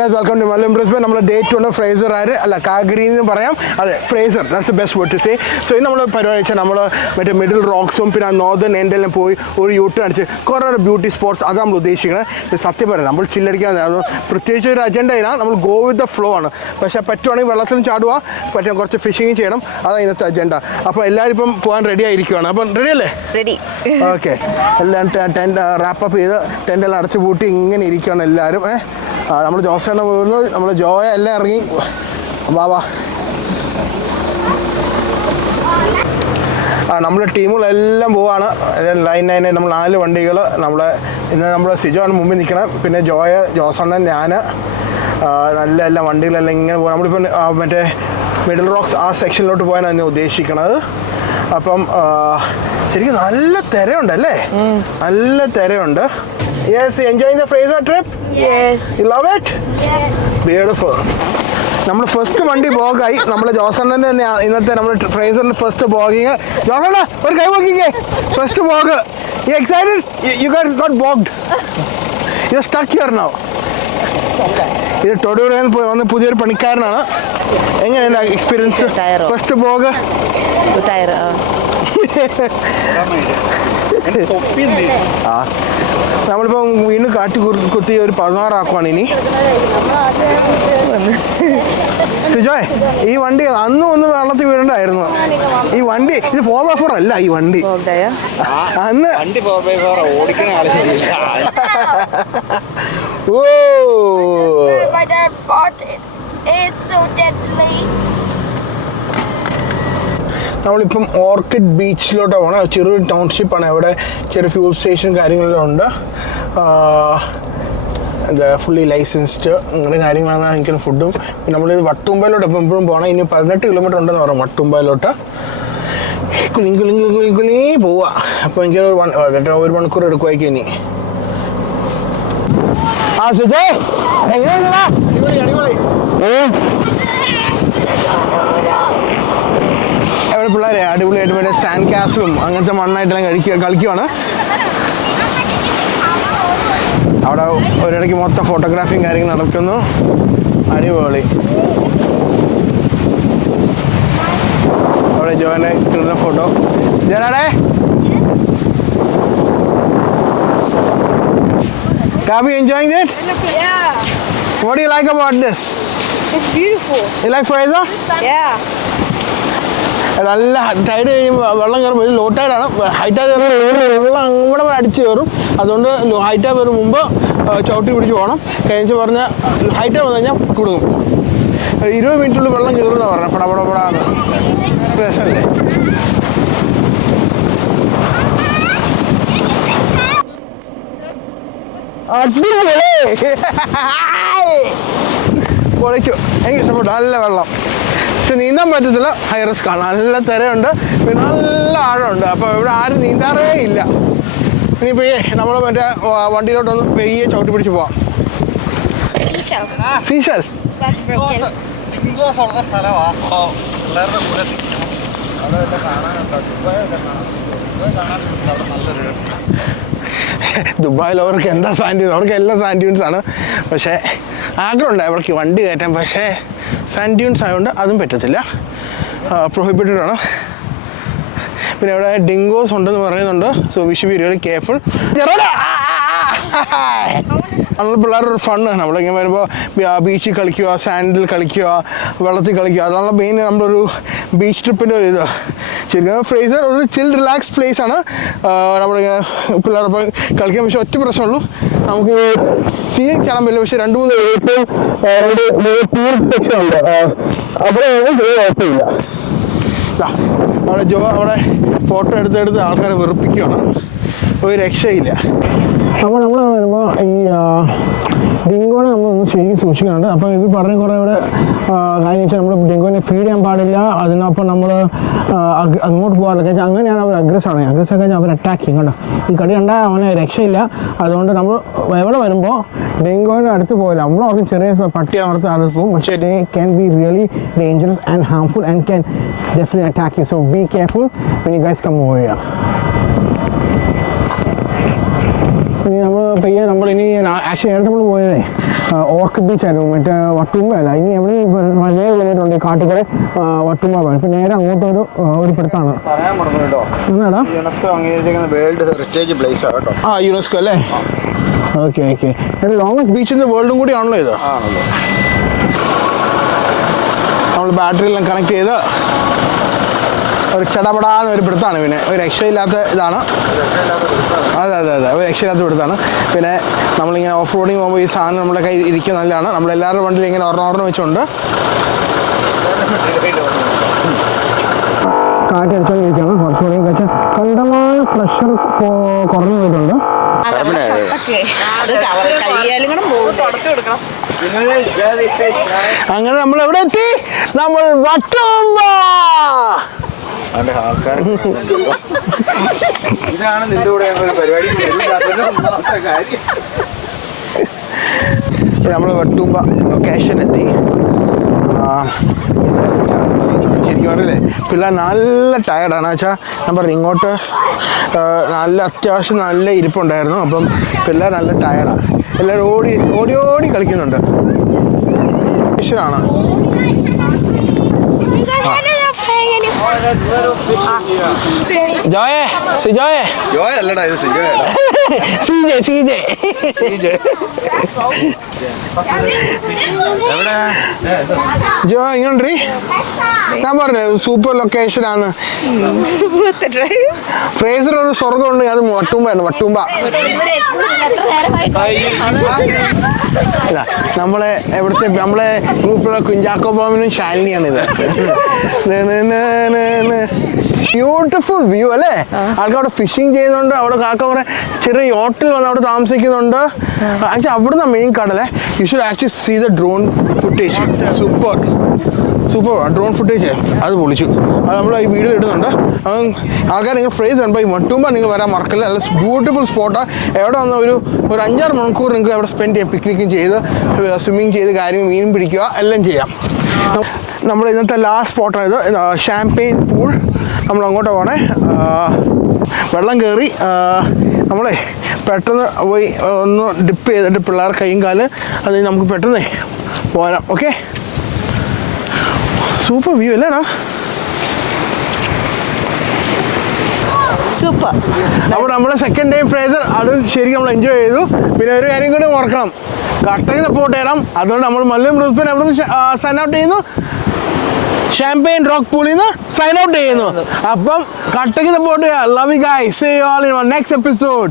guys, welcome to Malum Brisbane. We day 2 of Fraser Calgary Fraser, that's the best word to say. So in our middle rocks northern end or U-turn beauty spots agenda go with the flow. But fishing agenda. Ready. Okay. Wrap up tent booting. നമ്മുടെ ജോസേട്ടൻ പോകുന്നു, നമ്മുടെ ജോയ എല്ലാം ഇറങ്ങി. വാ നമ്മുടെ ടീമുകളെല്ലാം പോവാണ്. ലൈനായി നമ്മൾ 4 വണ്ടികൾ. നമ്മൾ സിജോയാണ് മുമ്പിൽ നിൽക്കണം. പിന്നെ ജോയ, ജോസേട്ടൻ, ഞാൻ എല്ലാ വണ്ടികളെല്ലാം ഇങ്ങനെ പോകാം. നമ്മളിപ്പോൾ മറ്റേ മിഡിൽ റോക്സ് ആ സെക്ഷനിലോട്ട് പോകാനാണ് ഞാൻ ഉദ്ദേശിക്കുന്നത്. അപ്പം ശരിക്കും നല്ല തിരയുണ്ടല്ലേ? നല്ല തിരയുണ്ട്. Yes, enjoying the Fraser trip? Yes. You love it? Yes. Beautiful. നമ്മുടെ ഫസ്റ്റ് വണ്ടി ബോഗായി. നമ്മുടെ ജോസണ്ണൻ്റെ തന്നെ ഇന്നത്തെ നമ്മുടെ ഫ്രേസറിൻ്റെ ഫസ്റ്റ് ബോഗിങ്. ജോസണ്ണ ഒരു കൈ നോക്കിക്കേ. First ബോഗ്. You excited? You got bogged. You're stuck here now. ഇത് തൊടുപുഴയിൽ വന്ന് പുതിയൊരു പണിക്കാരനാണ്. എങ്ങനെയാണ് എക്സ്പീരിയൻസ്? ഫസ്റ്റ് ബോഗ്. ടയർ നമ്മളിപ്പം വീണ്ടും കാട്ടി കുത്തി ഒരു 16 ആക്കുവാണ് ഇനി. സിജോയ്, ഈ വണ്ടി അന്നും ഒന്ന് വെള്ളത്തിൽ വീഴണ്ടായിരുന്നു. ഈ വണ്ടി ഇത് 4x4 അല്ല. ഈ വണ്ടി അന്ന് ഓ നമ്മളിപ്പം ഓർക്കിഡ് ബീച്ചിലോട്ട് പോകണം. ചെറിയൊരു ടൗൺഷിപ്പാണ്. അവിടെ ചെറിയ ഫ്യൂൾ സ്റ്റേഷൻ കാര്യങ്ങളെല്ലാം ഉണ്ട്. എന്താ ഫുള്ളി ലൈസൻസ്ഡ് അങ്ങനെ കാര്യങ്ങളാണ്. എനിക്ക് ഫുഡും പിന്നെ നമ്മളിത് വട്ടുമ്പയിലോട്ട് എപ്പോഴും പോകണം. ഇനി 18 കിലോമീറ്റർ ഉണ്ടെന്ന് പറയാം വട്ടുമ്പയിലോട്ട്. കുലിങ്ങി പോവാ. അപ്പോൾ എനിക്ക് 1 മണിക്കൂർ എടുക്കുമായിരിക്കും ഇനി. സുജേ എങ്ങനെയാ? അവിടെ പിള്ളേരെ അടിപൊളിയായിട്ട് മറ്റേ സാൻഡ് കാസിലും അങ്ങനത്തെ മണ്ണായിട്ടെല്ലാം കളിക്കുവാണ്. അവിടെ ഒരിടയ്ക്ക് മൊത്തം ഫോട്ടോഗ്രാഫിയും കാര്യങ്ങൾ നടക്കുന്നു. അടിപൊളി. അവിടെ ജോയിൻ്റെ കിട്ടുന്ന photo. ജനാടേ Gabi, enjoying it? Yeah. What do you like about this? It's beautiful. You like Fraser? Yeah. നല്ല ടൈഡ് കഴിയുമ്പോൾ വെള്ളം കയറുമ്പോൾ ഇത് ലോ ടൈഡാണ്. ഹൈ ടൈഡ് വെള്ളം അങ്ങോട്ട് അടിച്ച് കയറും. അതുകൊണ്ട് ഹൈ ടൈഡ് വരും മുമ്പ് ചവിട്ടി പിടിച്ച് പോകണം. കഴിഞ്ഞ് പറഞ്ഞാൽ ഹൈ ടൈഡ് വന്നു കഴിഞ്ഞാൽ കുടുങ്ങും. 20 മിനിറ്റുള്ളിൽ വെള്ളം കയറുമെന്നാണ് പറഞ്ഞത്. പടപടാന്ന് രസമല്ലേ? പൊളിച്ചു. എനിക്ക് ഇഷ്ടപ്പെട്ടു. നല്ല വെള്ളം. പക്ഷെ നീന്താൻ പറ്റത്തില്ല. ഹൈ റിസ്ക് ആണ്. നല്ല തിരയുണ്ട്. പിന്നെ നല്ല ആഴമുണ്ട്. അപ്പോൾ ഇവിടെ ആരും നീന്താറേ ഇല്ല. ഇനിയിപ്പോൾ നമ്മൾ മറ്റേ വണ്ടിയിലോട്ടൊന്ന് പെയ്യെ ചവിട്ടി പിടിച്ച് പോവാം. സീഷൽ ദുബായിൽ അവർക്ക് എന്താ സാൻഡ്യൂൺസ്? അവർക്ക് എല്ലാ സാൻഡ്യൂൺസ് ആണ്. പക്ഷേ ആഗ്രഹമുണ്ട് അവർക്ക് വണ്ടി കയറ്റാൻ. പക്ഷേ സാൻഡ്യൂൺസ് ആയതുകൊണ്ട് അതും പറ്റത്തില്ല. പ്രൊഹിബിറ്റഡ് ആണ്. പിന്നെ ഇവിടെ ഡിങ്കോസ് ഉണ്ടെന്ന് പറയുന്നുണ്ട്. So we should be really careful. നമ്മൾ പിള്ളേരുടെ ഒരു ഫണ്ണാണ്. നമ്മളിങ്ങനെ വരുമ്പോൾ ബീച്ചിൽ കളിക്കുക, സാൻഡിൽ കളിക്കുക, വെള്ളത്തിൽ കളിക്കുക. അതാണ് മെയിൻ നമ്മളൊരു ബീച്ച് ട്രിപ്പിൻ്റെ ഒരു ഇത്. ശരിക്കും ഫ്രേസർ ഒരു ചിൽ റിലാക്സ് പ്ലേസ് ആണ്. നമ്മളിങ്ങനെ പിള്ളേരൊപ്പം കളിക്കാൻ. പക്ഷേ ഒറ്റ പ്രശ്നമുള്ളൂ, നമുക്ക് സീ കാണാൻ പറ്റില്ല. പക്ഷേ 2-3 സെക്ഷൻ ഉണ്ട്. അവിടെ കുഴപ്പമില്ല. അവിടെ അവിടെ ഫോട്ടോ എടുത്തെടുത്ത് ആൾക്കാരെ വെറുപ്പിക്കുകയാണ്. ഒരു രക്ഷയില്ല. അപ്പോൾ നമ്മൾ വരുമ്പോൾ ഈ ഡെങ്കോനെ നമ്മളൊന്ന് ശരിക്കും സൂക്ഷിക്കുന്നുണ്ട്. അപ്പോൾ ഇത് പറഞ്ഞ കുറേ ഇവിടെ കാര്യം വെച്ചാൽ നമ്മൾ ഡെങ്കോനെ ഫീഡ് ചെയ്യാൻ പാടില്ല. അതിനൊപ്പം നമ്മൾ അങ്ങോട്ട് പോകാറില്ല. കാരണം അങ്ങനെയാണ് അവർ അഗ്രസ്സാണ്. അഗ്രസ്സൊക്കെ കഴിഞ്ഞാൽ അവർ അറ്റാക്ക് ചെയ്യും. കേട്ടോ, ഈ കടി കണ്ടാൽ അവനെ രക്ഷയില്ല. അതുകൊണ്ട് നമ്മൾ എവിടെ വരുമ്പോൾ ഡെങ്കോൻ്റെ അടുത്ത് പോകില്ല. നമ്മൾ അവർക്ക് ചെറിയ പട്ടി അവിടുത്തെ അടുത്ത് പോകും. പക്ഷേ they can be really dangerous and harmful and can definitely attack you. So be careful when you guys come over here. നമ്മൾ അപ്പോൾ ഈ നമ്മളിനി ആക്ച്വലി നേരത്തെ നമ്മൾ പോയതേ ഓർക്കിഡ് ബീച്ചായിരുന്നു, മറ്റേ വട്ടുമ്പ അല്ല. ഇനി എവിടെ വളരെ കിലോമീറ്റർ ഈ കാട്ടുകൂടെ വട്ടുമ്പ പോകാൻ. ഇപ്പം നേരെ അങ്ങോട്ടൊരു പിടുത്താണ്. എന്നാടാ വേൾഡ് ഹെറിറ്റേജ് പ്ലേസ് ആണ് കേട്ടോ. ആ യുനെസ്കോ അല്ലേ? Okay okay. Longest beach in the വേൾഡും കൂടി ആണല്ലോ ഇത്. ആണല്ലോ. നമ്മൾ ബാറ്ററി എല്ലാം കണക്ട് ചെയ്ത് ഒരു ചടപടാന്ന് ഒരു പിടുത്താണ്. പിന്നെ ഒരു രക്ഷയില്ലാത്ത ഇതാണ്. അതെ അതെ അതെ, ഒരു രക്ഷയില്ലാത്ത പിടുത്താണ്. പിന്നെ നമ്മളിങ്ങനെ ഓഫ് റോഡിങ് പോകുമ്പോൾ ഈ സാധനം നമ്മുടെ കയ്യിൽ ഇരിക്കുക നല്ലതാണ്. നമ്മളെല്ലാവരുടെ വണ്ടിയിൽ ഇങ്ങനെ ഒരെണ്ണം വെച്ചുകൊണ്ട് കാറ്റടിച്ചോണ്ടിരിക്കുകയാണ്. കുറച്ചുകൂടി വെച്ചാൽ കണ്ടമാനം പ്രഷർ കുറഞ്ഞു പോയിട്ടുണ്ട്. അങ്ങനെ നമ്മൾ എവിടെ എത്തി? നമ്മൾ വട്ടുമ്പ. ഇതാണ് നിന്റെ കൂടെ പരിപാടി. നമ്മൾ വട്ടുമ്പ ലൊക്കേഷൻ എത്തി. ശരിക്കും പറഞ്ഞില്ലേ, പിള്ളേർ നല്ല ടയർഡാണ്. വെച്ചാൽ ഞാൻ പറഞ്ഞു ഇങ്ങോട്ട് നല്ല അത്യാവശ്യം നല്ല ഇരിപ്പുണ്ടായിരുന്നു. അപ്പം പിള്ളേർ നല്ല ടയർഡാണ്. എല്ലാവരും ഓടി ഓടി ഓടി കളിക്കുന്നുണ്ട്. ആണ് ജോയേ സിജോയേ ജോയ് അല്ലടാ, ഇത് സിജോയാ. സീജെ സീജെ ജോ ഇങ്ങോട്ടീ. ഞാൻ പറഞ്ഞു സൂപ്പർ ലൊക്കേഷൻ ആണ്. ഫ്രേസർ ഒരു സ്വർഗമുണ്ട്, അത് വട്ടുമ്പയാണ്. വട്ടുമ്പ നമ്മളെ എവിടുത്തെ നമ്മളെ ഗ്രൂപ്പിലുള്ള കുഞ്ചാക്കോ ബോബനും ശാലിനിയാണിത്. ബ്യൂട്ടിഫുൾ വ്യൂ അല്ലേ? ആൾക്കാർ അവിടെ ഫിഷിങ് ചെയ്യുന്നുണ്ട്. അവിടെ കാക്ക കുറെ ചെറിയ യോട്ടിൽ വന്ന് അവിടെ താമസിക്കുന്നുണ്ട്. ആക്ച്വലി അവിടുന്ന് മെയിൻ കടലേ. You should actually see the drone footage. Super super drone footage. അത് പൊളിച്ചു. അത് നമ്മൾ ഈ വീഡിയോ ഇടുന്നുണ്ട്. ആൾക്കാർ നിങ്ങൾ ഫ്രേസ് കണ്ടപ്പോൾ ഈ വട്ടുമ്പ നിങ്ങൾ വരാൻ മറക്കില്ല. നല്ല ബ്യൂട്ടിഫുൾ സ്പോട്ടാണ്. എവിടെ വന്ന ഒരു 5-6 മണിക്കൂർ നിങ്ങൾക്ക് അവിടെ സ്പെൻഡ് ചെയ്യാം. പിക്നിക്കും ചെയ്ത് സ്വിമ്മിങ് ചെയ്ത് കാര്യം മീൻ പിടിക്കുക എല്ലാം ചെയ്യാം. നമ്മുടെ ഇന്നത്തെ ലാസ്റ്റ് സ്പോട്ടായത് ഷാംപെയിൻ പൂൾ. നമ്മൾ അങ്ങോട്ട് പോകണേ. വെള്ളം കയറി നമ്മളെ പെട്ടെന്ന് പോയി ഒന്ന് ഡിപ്പ് ചെയ്തിട്ട് പിള്ളേർ കൈയും കാല് അത് നമുക്ക് പെട്ടെന്ന് പോരാം. ഓക്കെ, സൂപ്പർ വ്യൂ അല്ലേടാ? സൂപ്പർ. അപ്പോൾ നമ്മുടെ സെക്കൻഡ് ടൈം ഫ്രേസർ അത് ശരിക്കും നമ്മൾ എൻജോയ് ചെയ്തു. പിന്നെ ഒരു കാര്യം കൂടി ഓർക്കണം, കട്ടക്ക് സപ്പോർട്ട് ചെയ്യണം. അതുകൊണ്ട് നമ്മൾ മല്ലയും ബ്രിസ്ബൻ എവിടെ നിന്ന് സൈൻ ഔട്ട് ചെയ്യുന്നു? ഷാംപെയിൻ റോക്ക് പൂളിൽ നിന്ന് സൈൻ ഔട്ട് ചെയ്യുന്നു. അപ്പം കട്ടക്ക് സപ്പോർട്ട് ചെയ്യുക. Love you guys. See you all in next episode.